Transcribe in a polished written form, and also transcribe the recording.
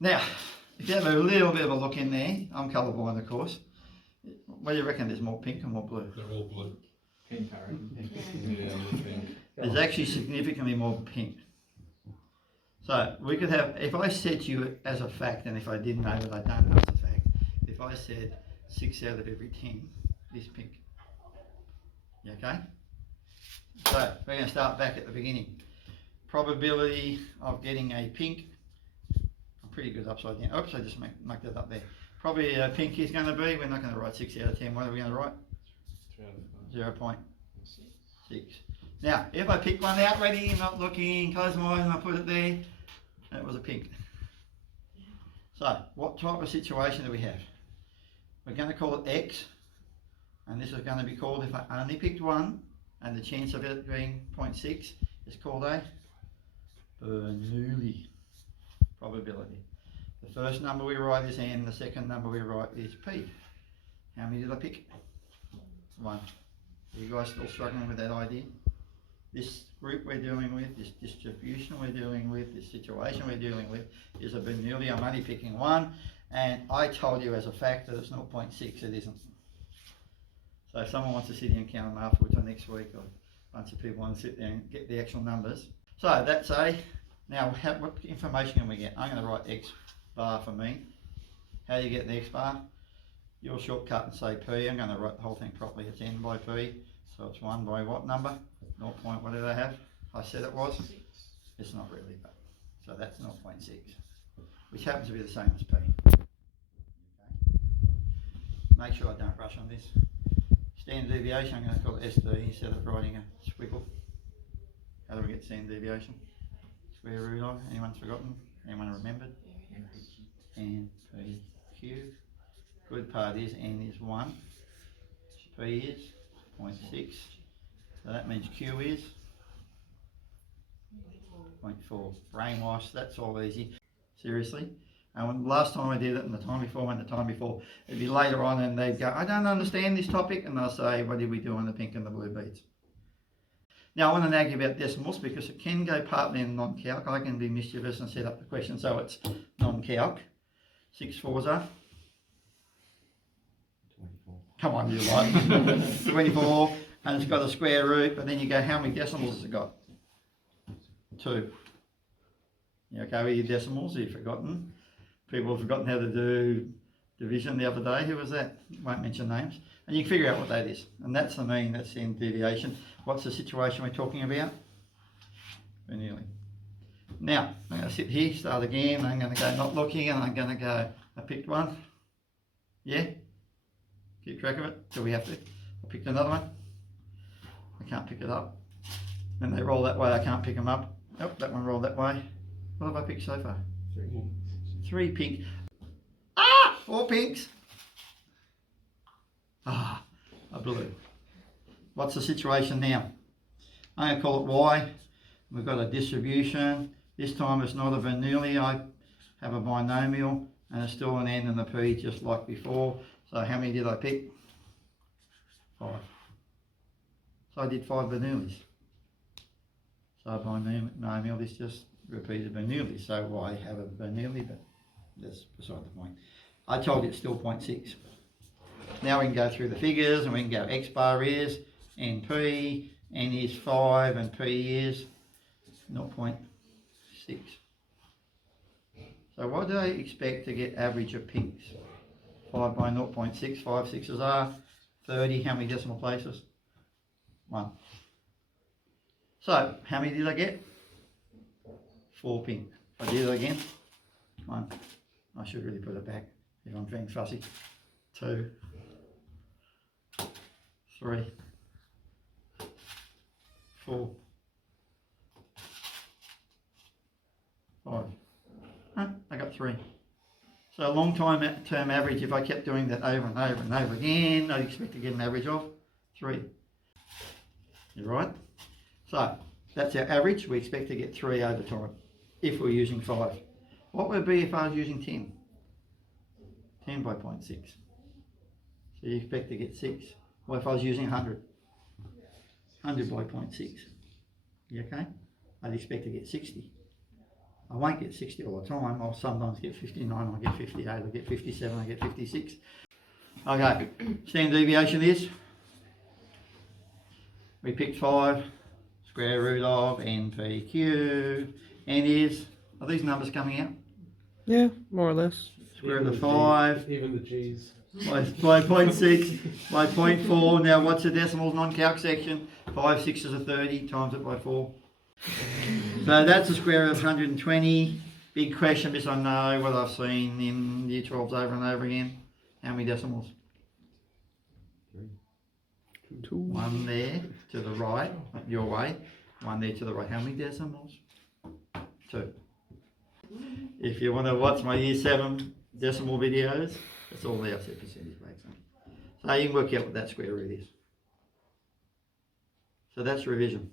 Now, if you have a little bit of a look in there, I'm colourblind of course. What do you reckon? There's more pink and more blue? They're all blue. Pink, I reckon. Yeah, more pink. There's actually significantly more pink. So we could have, if I said to you as a fact, and if I didn't know that I don't know as a fact, if I said 6 out of every 10 is pink. You okay? So we're going to start back at the beginning. Probability of getting a pink. I'm pretty good upside down. Oops, I just make that up there. Probably a pink is going to be, we're not going to write 6 out of 10. What are we going to write? 0.6. Now, if I pick one out, ready, not looking, close my eyes and I put it there, that was a pink. So, what type of situation do we have? We're going to call it X, and this is going to be called, if I only picked one, and the chance of it being 0.6 is called a Bernoulli probability. The first number we write is N, the second number we write is P. How many did I pick? 1. Are you guys still struggling with that idea? This group we're dealing with, this distribution we're dealing with, this situation we're dealing with is a Bernoulli. I'm only picking 1, and I told you as a fact that it's 0.6, it isn't. So if someone wants to sit here and count them afterwards or next week, or a bunch of people want to sit there and get the actual numbers. So that's A. Now what information can we get? I'm going to write X bar for me. How do you get the X bar? You'll shortcut and say P. I'm going to write the whole thing properly. It's N by P. So it's 1 by what number? 0. What did I have? I said it was? It's not really, but so that's 0.6, which happens to be the same as P. Okay. Make sure I don't rush on this. Standard deviation, I'm going to call it SD instead of writing a squiggle. How do we get standard deviation? Square root of, anyone forgotten? Anyone remembered? N, P, Q. Good part is N is 1, P is 0.6, so that means Q is 0.4. Brainwash, that's all easy. Seriously. And when last time I did it, and the time before, and the time before, it'd be later on and they'd go, I don't understand this topic, and I'll say, what did we do on the pink and the blue beads? Now I want to nag you about decimals because it can go partly in non-calc. I can be mischievous and set up the question so it's non-calc. 6 fours are? 24. Come on, you like 24, and it's got a square root, but then you go, how many decimals has it got? 2. You okay with your decimals? You've forgotten. People have forgotten how to do division the other day. Who was that? Won't mention names. And you can figure out what that is. And that's the mean, that's the deviation. What's the situation we're talking about? Bernoulli. Now, I'm going to sit here, start again. I'm going to go not looking, and I'm going to go, I picked one. Yeah? Keep track of it. Do we have to? I picked another one. I can't pick it up. When they roll that way, I can't pick them up. Oh, that one rolled that way. What have I picked so far? 3 pink. Ah! 4 pinks. Ah, a blue. What's the situation now? I'm going to call it Y. We've got a distribution. This time it's not a Bernoulli. I have a binomial, and it's still an N and a P just like before. So how many did I pick? 5. So I did 5 Bernoullis. So binomial is just repeated Bernoulli. So I have a Bernoulli, but that's beside the point. I told you it's still 0.6. Now we can go through the figures and we can go X bar is NP, N is 5 and P is 0.6. So what do I expect to get average of pinks? 5 by 0.6, 5 sixes are 30. How many decimal places? 1. So how many did I get? 4 pink. If I did it again, 1. I should really put it back if I'm being fussy. 2, 3, 4, 5. I got 3. So a long term average, if I kept doing that over and over and over again, I'd expect to get an average of 3. You right? So that's our average. We expect to get 3 over time if we're using 5. What would it be if I was using 10? 10 by 0.6. So you expect to get 6. What if I was using 100? 100 by 0.6. You okay? I'd expect to get 60. I won't get 60 all the time. I'll sometimes get 59, I'll get 58, I'll get 57, I'll get 56. Okay, standard deviation is, we picked 5, square root of NPQ, and are these numbers coming out? Yeah, more or less. Square root of 5. Even the G's. By 0.6, by 0.4. Now what's the decimals non-calc section? 5 6s are 30, times it by 4. So that's the square root of 120. Big question, because I know what I've seen in year 12s over and over again. How many decimals? 2. 1 there to the right, your way. 1 there to the right. How many decimals? 2. If you want to watch my year 7 decimal videos, that's all there, set percentage breaks. So you can work out what that square root is. So that's revision.